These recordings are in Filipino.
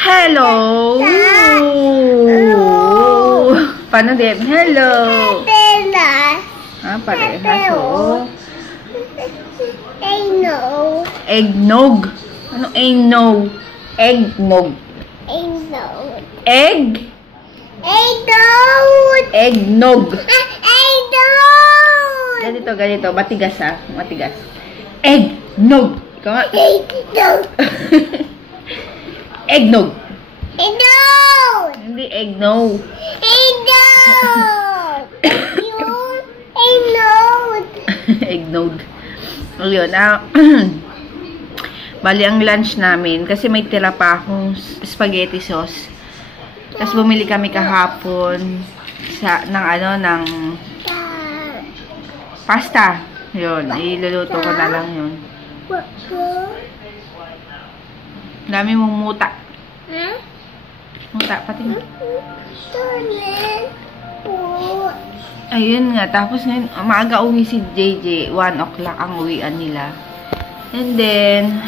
Hello! Paano din? Hello! Parehas. Oo. Eggnog. Eggnog. Ano eggnog? Eggnog. Eggnog. Egg? Eggnog. Eggnog. Eggnog. Ganito. Matigas ha. Matigas. Eggnog. Ikaw nga. Eggnog. Eggnog. Eggnog. Hindi eggnog. Eggnog. Eggnog. Eggnog. Ayun. Bali ang lunch namin. Kasi may tira pa akong spaghetti sauce. Tapos bumili kami kahapon ng pasta. Yun. Iluluto ko na lang yun. Dami mong muta. Muta, pati nga. Ayun nga. Tapos ngayon, maaga uwi si JJ. 1 o'clock ang uwian nila. And then,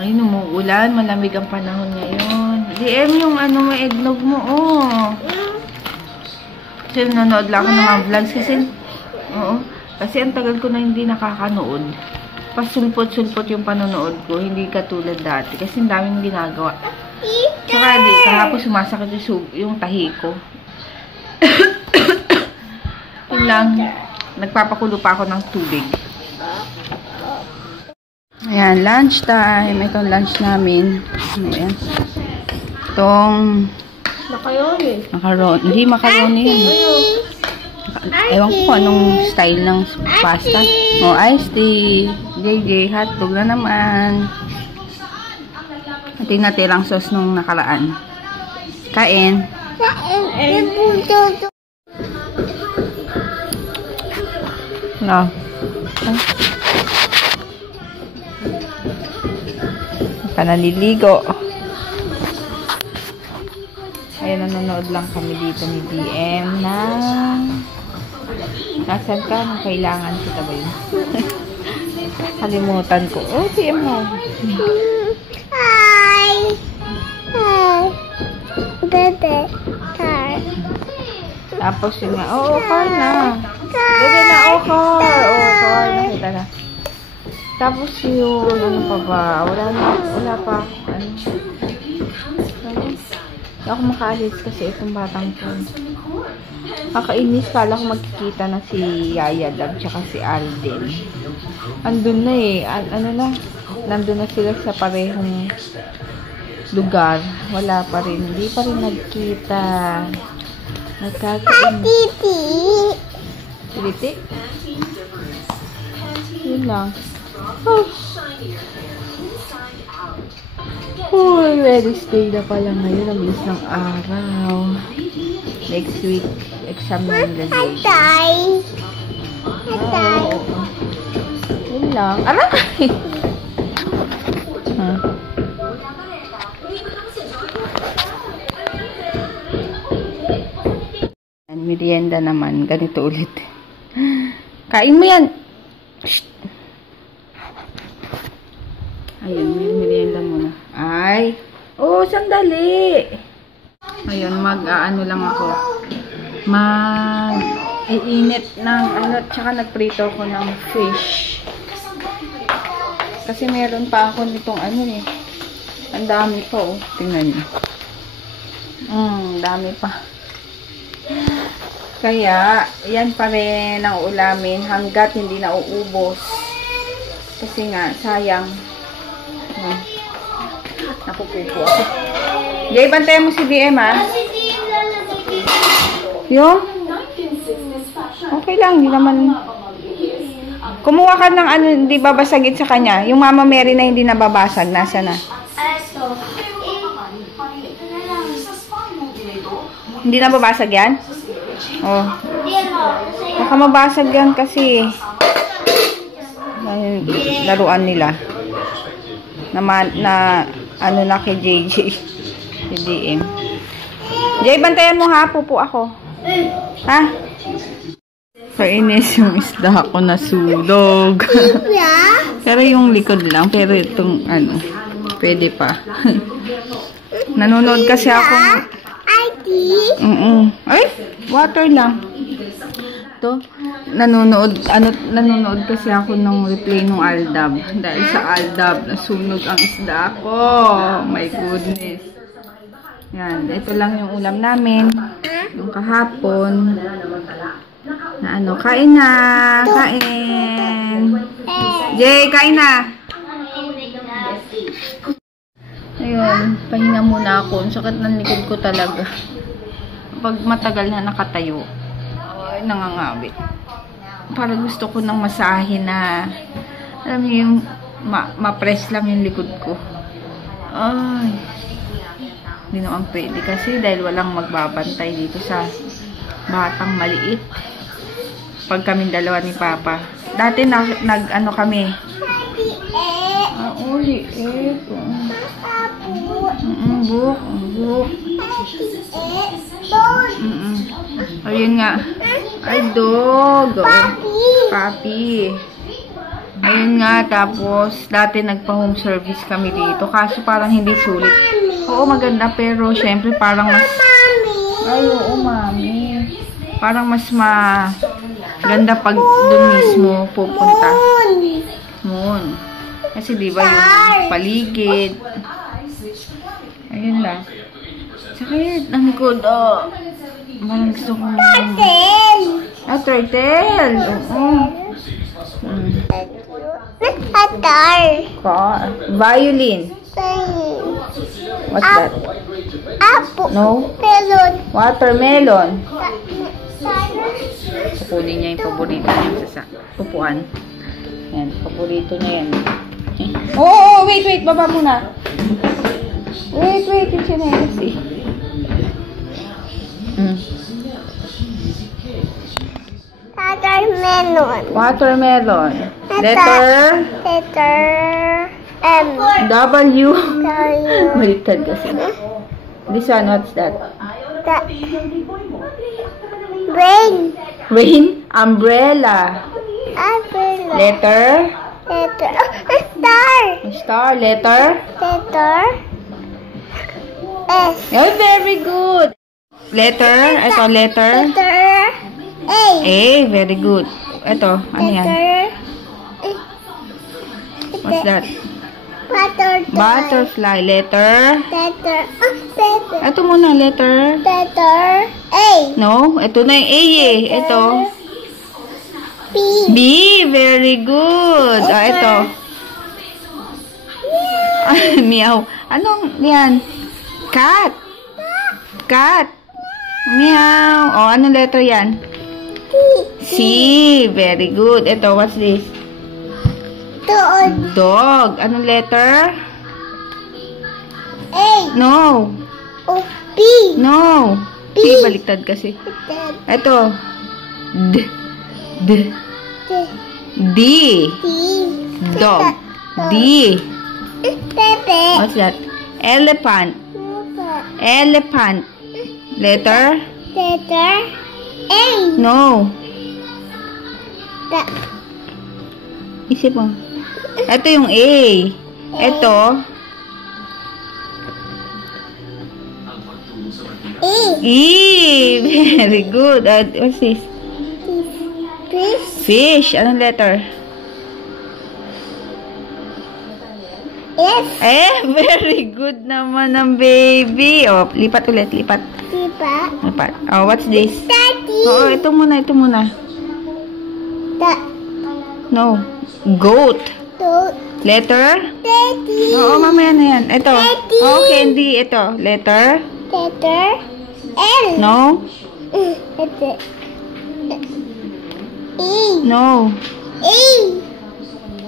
ayun, umuulan. Malamig ang panahon ngayon. DM yung mo, eggnog mo, oh. Kasi nanonood lang ako ng mga vlogs. Kasi ang tagal ko na hindi nakakanood. Pasulpot-sulpot yung panonood ko. Hindi katulad dati. Kasi ang daming ginagawa. Saka kahapon sumasakit yung tahi ko. Yun lang. Nagpapakulo pa ako ng tubig. Ayan, lunch time. Itong lunch namin. Ayan. Itong macaroni. Hindi macaroni yun. Ewan ko kung anong style ng pasta. O, iced tea. JJ, hotdog na naman. At yung natirang sauce nung nakaraan. Kain. No. Panaliligo. Ayan, nanonood lang kami dito ni DM na nasan ka? Nung kailangan kita ba yun? Kalimutan ko. Oh, DM mo. Hi! Hi! Bebe. Car. Tapos yun nga. Oo, car na. Bebe na, car. Car. Nakita na. Tapos yun, ano pa ba? Wala pa. Hindi ako makaalis kasi itong batang ko. Kakainis, kala ko magkikita na si Yaya Dab tsaka si Alden. Andun na eh. Nandun na sila sa parehong lugar. Wala pa rin. Hindi pa rin nagkita. Nagkakainis. Titi? Yun lang. Oh, Wednesday na pala ngayon. Ang bilis ng araw. Next week, exam na nila. Hatay. Yun lang. Aray! Merienda naman. Ganito ulit. Kain mo yan! Shh. Ayun, may merienda muna. Ay! Oh, sandali! Ayun, mag-ano lang ako. Mag-iinit ng tsaka nagprito ako ng fish. Kasi meron pa ako nitong ang dami pa, oh. Tingnan niyo. Dami pa. Kaya, yan pa rin ang ulamin hanggat hindi na uubos. Kasi nga, sayang. Nakukupo ako. Jay, bantayan mo si DM, ha? Yung? Okay lang, hindi naman. Kumuha ka ng hindi babasagin sa kanya. Yung Mama Mary na hindi nababasag, nasa na? Hindi nababasag yan? Oh. Baka mabasag yan kasi laruan nila. Na kay JJ. Si DM. Jay, bantayan mo ha. Pupo ako. Ha? Kainis yung isda ako na sulog. Pero yung likod lang. Pero itong Pwede pa. Nanonood kasi ako. ID. Ay, water lang. To, nanonood kasi ako ng replay ng Aldab. Dahil sa Aldab, nasunog ang isda ko. Oh my goodness. Yan, ito lang yung ulam namin. Yung kahapon. Na ano, kain na. Kain. Jay, kain na. Ayun, pahinga muna ako. Ang sakit ng likod ko talaga. Pag matagal na nakatayo, ay, nangangabi. Parang gusto ko ng masahe na, alam niyo yung, ma-press lang yung likod ko. Ay, hindi naman pwede kasi dahil walang magbabantay dito sa batang maliit. Pag kaming dalawa ni Papa. Dati nag-ano kami. Liit. Buk. Ayun nga. Ay, dog. Papi. Ayun nga, tapos, dati nagpa-home service kami dito. Kaso parang hindi sulit. Oo, maganda, pero syempre parang mas... Ay, oo, mami. Parang mas maganda pag dun mismo pupunta. Moon. Kasi diba yung paligid. Ayun lang. Sakit. Ang likod. Oh. Parang gusto ko. Turtle. Oo. Car. Violin. What's that? Apple. No? Melon. Watermelon. Kukunin niya yung paborito niya sa upuan. Yan. Paborito niya yan. Oh, wait. Baba muna. Wait. Yung chinelas eh. Watermelon. Letter M. W. Baliktad kasi. This one, what's that? Rain. Umbrella. Letter. Star. Letter. S. Oh, very good. Letter. Ito, letter. A. Very good. Ito, ano yan? What's that? Butterfly. Letter. Ito muna, letter. A. No, ito na yung A eh. Ito. B. Very good. Ito. Meow. Anong yan? Cat. Meow. Oh, anong letter yan? C. Very good. Ito, what's this? Dog. Anong letter? A. No. B. No. P. Baliktad kasi. Ito. D. Dog. D. What's that? Elephant. Letter? A. No. Isip mo. Ito yung A. Ito. E. Very good. What's this? Fish. Anong letter? F. Very good naman ng baby. Oh, lipat ulit. Lipat. Oh, what's this? Daddy. Oh, ito muna. No. Goat. Letter? Daddy. Oo, mamaya na yan. Ito. Daddy. Oh, candy. Ito. Letter? L. No. E. No. A.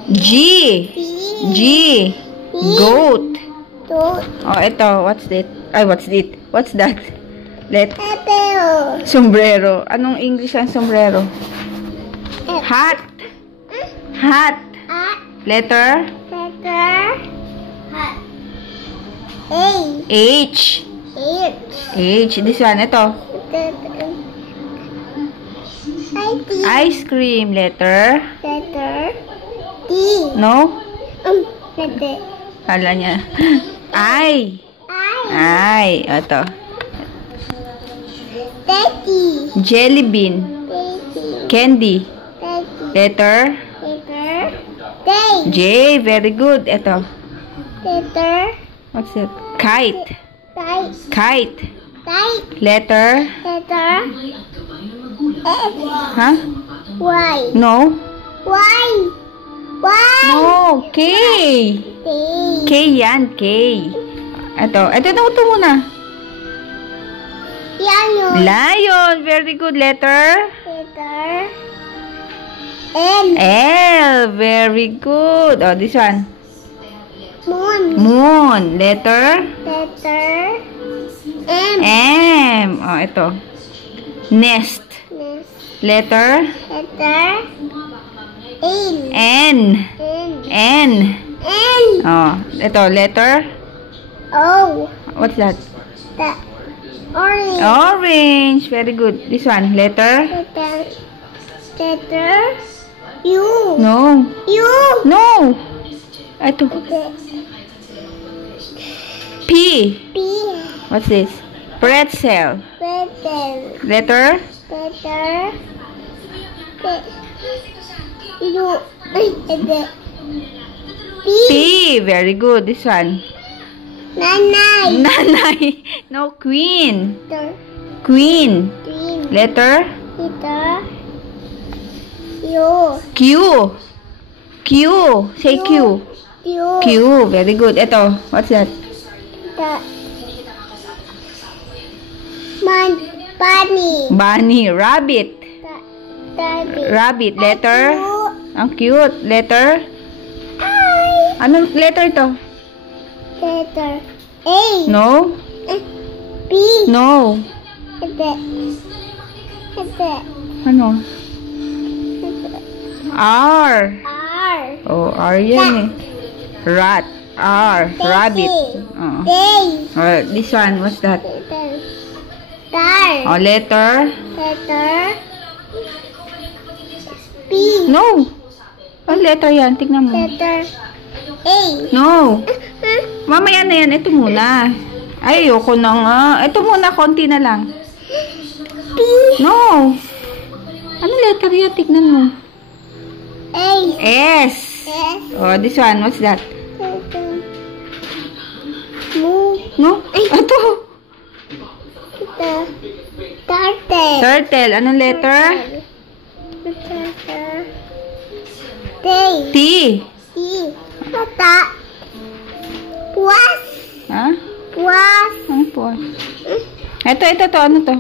G. Goat. Oh, ito. What's that? What's that? Sombrero. Anong English ang sombrero? Hat. Letter? A. H. This one. Ito. Ice cream. Letter? D. No? Kala niya. I. I. Ito. Daddy. Jelly bean. Daddy. Candy. Daddy. Letter. Letter. Day. J. Very good. Ito. Letter. What's it? Kite. Kite. Kite. Kite. Letter. Letter. F. Huh? Y. No. Y. Y. No. K. T. K yan. K. Ito. Ito muna. Lion. Lion. Very good. Letter. Letter. N. L. Very good. Oh, this one. Moon. Moon. Letter. Letter. M. M. Oh, ito. Nest. Nest. Letter. Letter. N. N. N. N. N. Oh, ito. Letter. O. What's that? The orange. Orange. Very good. This one. Letter. Letter. Letter. U. No. U. No. Ito. The P. P. What's this? Pretzel. Letter. Letter. Letter. U. The P. P. Very good. This one. Nanay. Nanay. No. Queen. Letter. Queen. Green. Letter. Letter. U. Q. Q. Say Q. U. Q. Very good. Ito. What's that? The bunny. Bunny. Rabbit. The Rabbit. Letter. U. Ang cute. Letter. I. Anong letter to? Letter. A. No. B. No. The Ano? R. R. Oh, R yan eh. Rat. R. Rabbit. Oh. Day. Oh, this one. What's that? Letter. Star. Oh, letter. Letter. B. No. Ang letter yan. Tignan mo. Letter. A. No. Mamaya na yan. Ito muna. Ay, ayoko na nga. Ito muna. Konti na lang. B. No. Ano letter yan? Tignan mo. A. S. S. Oh, this one. What's that? Letter. Move. No? Ito. The turtle. Turtle. Anong letter? Turtle. Day. T. T. Mata. Puwas. Ha? Puwas. Ano po? Ito to. Ano to?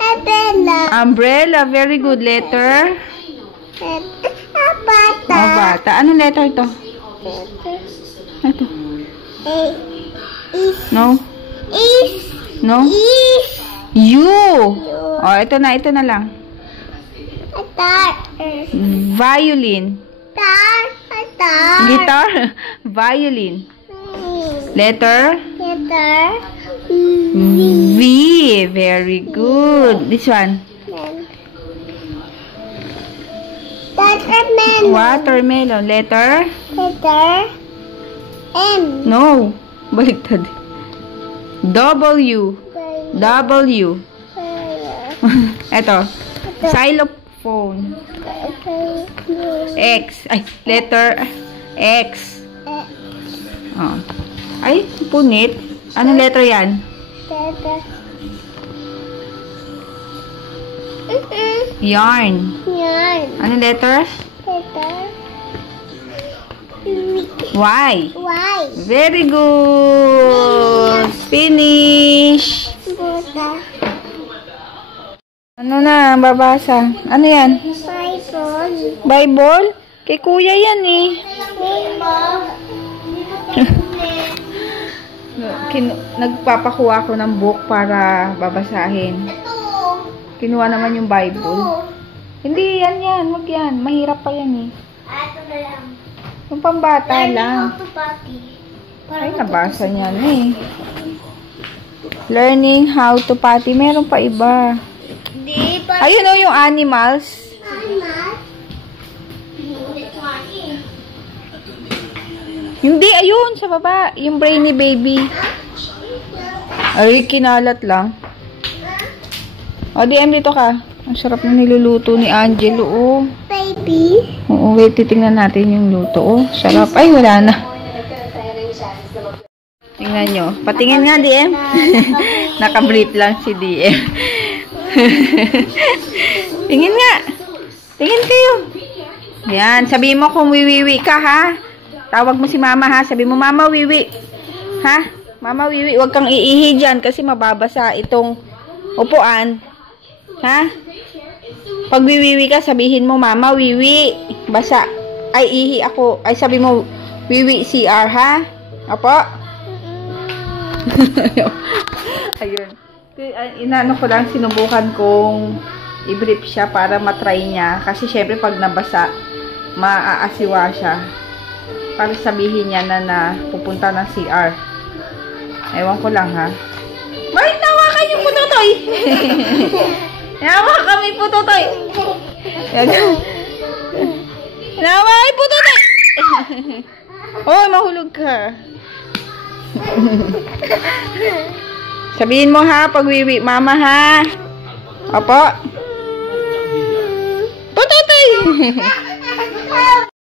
Umbrella. Umbrella. Very good. Letter. Bata. Oh, bata. Anong letter to? Ito. A. Is. No? Is. No? Is. U. Oh, ito na lang. Tar. Violin. Tar. Tar. Guitar. Violin. Letter. Letter. V. Very good. This one. Watermelon. Watermelon. Letter. Letter. M. No. Baliktad. W. W. Ito. Xylophone. X. Ay, letter X. Oh. Ay, punit. Anong letter yan? Letter. Yarn. Yan. Anong letter? Letter. Y. Y. Very good. Finish. Buta. Ano na, babasa? Ano yan? Bible. Bible? Kay kuya yan eh. Nagpapakuha ko ng book para babasahin. Kinuha naman yung Bible. Hindi, yan. Wag yan. Mahirap pa yan eh. Ito na lang. Yung pambata lang. Learning Ay, nabasa niya na eh. Learning how to potty. Meron pa iba. Di ba? Ayun o, yung animals. Hindi, ayun, sa baba. Yung brainy baby. Ay, kinalat lang. O, DM dito ka. Ang sarap na niluluto ni Angelo, oh. Baby. Oo, wait, titingnan natin yung luto, oh. Sarap. Ay, wala na. Tingnan nyo. Patingin nga, DM. Naka-brief lang si DM. Tingin nga. Tingin kayo. Yan. Sabihin mo kung wiwiwi ka, ha? Tawag mo si mama, ha? Sabi mo, mama, wiwi. Ha? Mama, wiwi. Huwag kang iihi dyan kasi mababasa itong upuan. Ha? Pag wiwiwi ka, sabihin mo, mama, wiwi. Basa. Ay, ihi ako. Ay, sabi mo, wiwi CR, ha? Opo? Ayun. Inano ko lang, sinubukan kong i-brief siya para matry niya. Kasi syempre pag nabasa, maaasiwa siya. Para sabihin niya na pupunta ng CR. Ewan ko lang, ha. Bakit nawakan yung putotoy? Nawakan kami putotoy. Nawakan putotoy. Oh, mahulog ka. Sabihin mo, ha, pag wiwi mama, ha. Opo. Putotoy.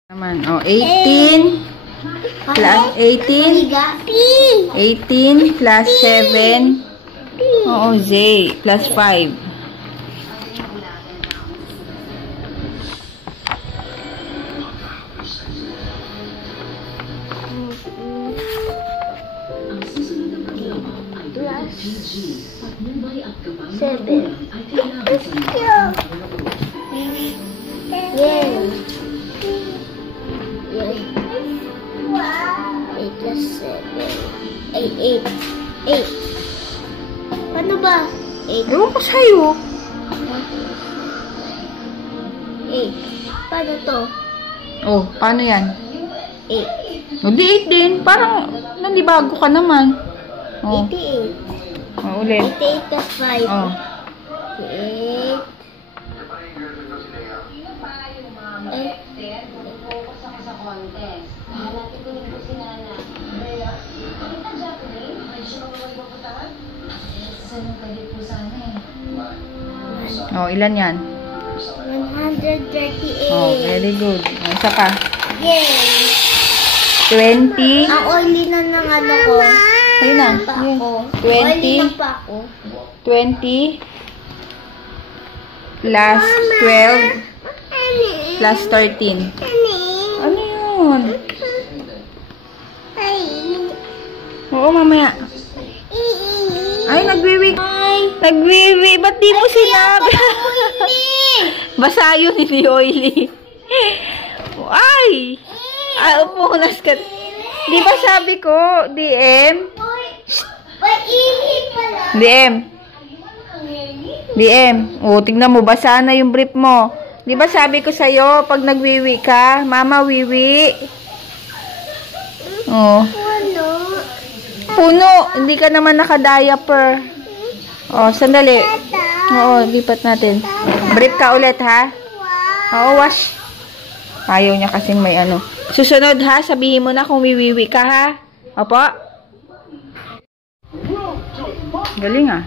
Naman, oh, 18 plus 18 plus 7. Oo, Z plus 5. Paano ba? 8. Ewan ko sa'yo. 8. Paano to? Oh, paano yan? 8. O, di 8 din. Parang nanibago ka naman. Oh. 88. Oh, ulit. 88 plus 5. Oh. 8. Oh, ilan yan? 138. Oh, very good. Oh, isa pa. Yay! 20. Ang oily na ng ano ko. Ayun na. Pa Yun. ako. 20. Oily na pa ako. 20 plus 12 plus 13. Ano yun? Oo, mamaya. Ay, nagwiwi. Nagwiwi. Ba't di mo sinabi? Basa yun, hindi oily. Ay! Ah, upunas ka. Di ba sabi ko, DM? DM. DM. O, tignan mo, basa na yung brief mo. Di ba sabi ko sa'yo, pag nagwiwi ka, mama wiwi. Oh. Puno. Hindi ka naman naka-diaper. Oh, sandali. Oo, lipat natin. Brief ka ulit, ha? Oo, wash. Ayaw niya kasing may ano. Susunod, ha? Sabihin mo na kung wiwiwi ka, ha? Opo? Galing, ah.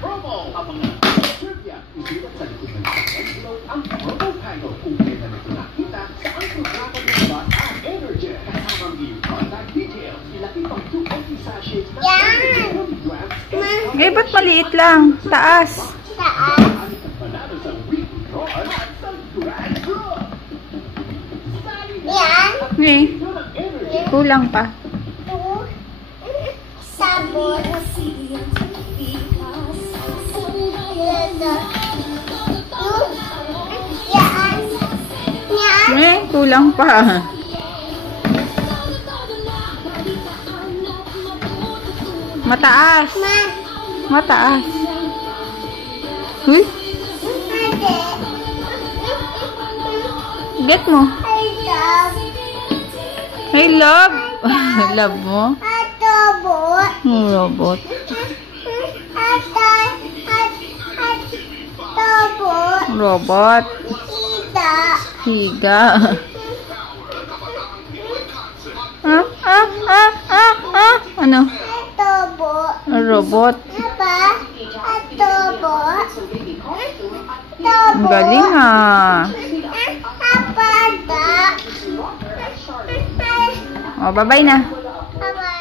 Eh, ba't maliit lang? Taas. Yan. Eh, kulang pa. Sabon. Yan. Eh, kulang pa. Mataas. Mataas. Uy, get mo. I love. Love mo? Robot. Robot. Higa. Ha? Ano? Tobo. Robot. Apa? Tobo. Ang galing ha. Apa da? O, bye-bye na. Bye-bye.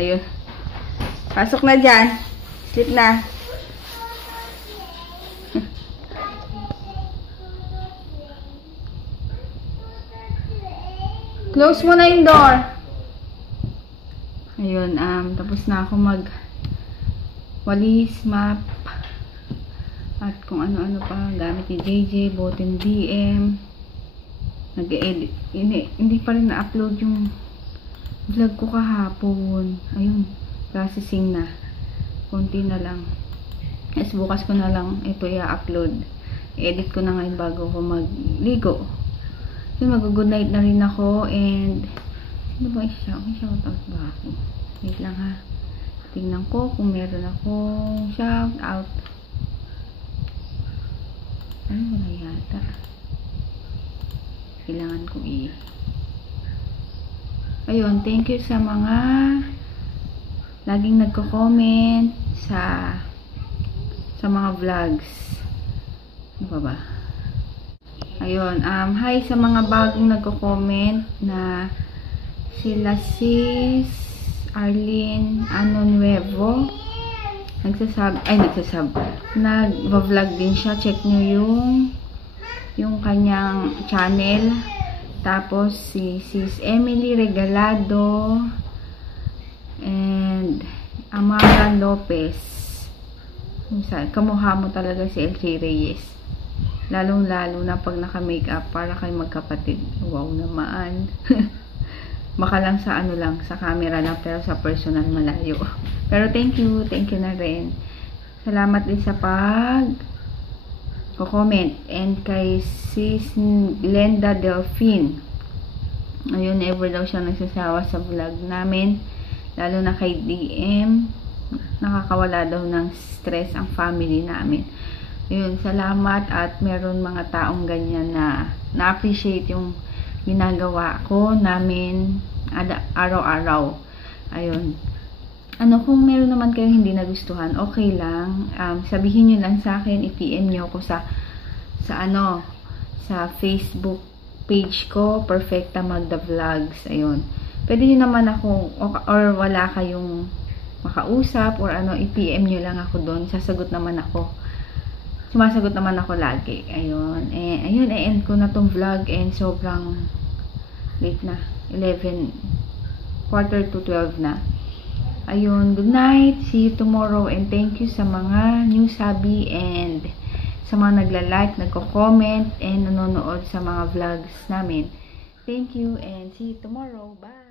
Ayun. Pasok na dyan. Sleep na. Close mo na yung door. Ayun, tapos na ako walis, map, at kung ano-ano pa, gamit ni JJ, botin DM. Nag-edit. Hindi pa rin na-upload yung vlog ko kahapon. Ayun, processing na. Konti na lang. As bukas ko na lang ito i-upload. I-edit ko na ngayon bago ko magligo. Yun, mag-good night na rin ako. And ano ba i-shout? May shoutout ba ako? Wait lang ha. Tingnan ko kung meron akong shout out. Ay, wala yata. Kailangan kong Ayun, thank you sa mga laging nagko-comment sa mga vlogs. Ano pa ba? Ayun, hi sa mga bagong nagko-comment na sila sis Arlene Nuevo. Nag-vlog din siya. Check nyo yung kanyang channel. Tapos si sis Emily Regalado and Amara Lopez. Kamukha mo talaga si Elsie Reyes. Lalong-lalo na pag naka-makeup para kay magkapatid. Wow naman. Baka lang sa sa camera lang, pero sa personal malayo. Pero thank you na rin. Salamat din sa comment. And kay sis Glenda Delphine. Ayun, never daw siya nagsasawa sa vlog namin. Lalo na kay DM. Nakakawala daw ng stress ang family namin. Ayun, salamat at meron mga taong ganyan na na-appreciate yung ginagawa ko namin araw-araw. Ayun. Kung meron naman kayong hindi nagustuhan, okay lang. Sabihin nyo lang sa akin, i-PM nyo ako sa Facebook page ko, Perfecta Magda Vlogs. Ayun. Pwede nyo naman ako, or wala kayong makausap, or i-PM nyo lang ako doon. Sumasagot naman ako lagi. Ayun. Ayun, i-end ko na tong vlog and sobrang late na. 11, quarter to 12 na. Ayun, good night. See you tomorrow and thank you sa mga new sabi and sa mga nagla-like, nagko-comment and nanonood sa mga vlogs namin. Thank you and see you tomorrow. Bye!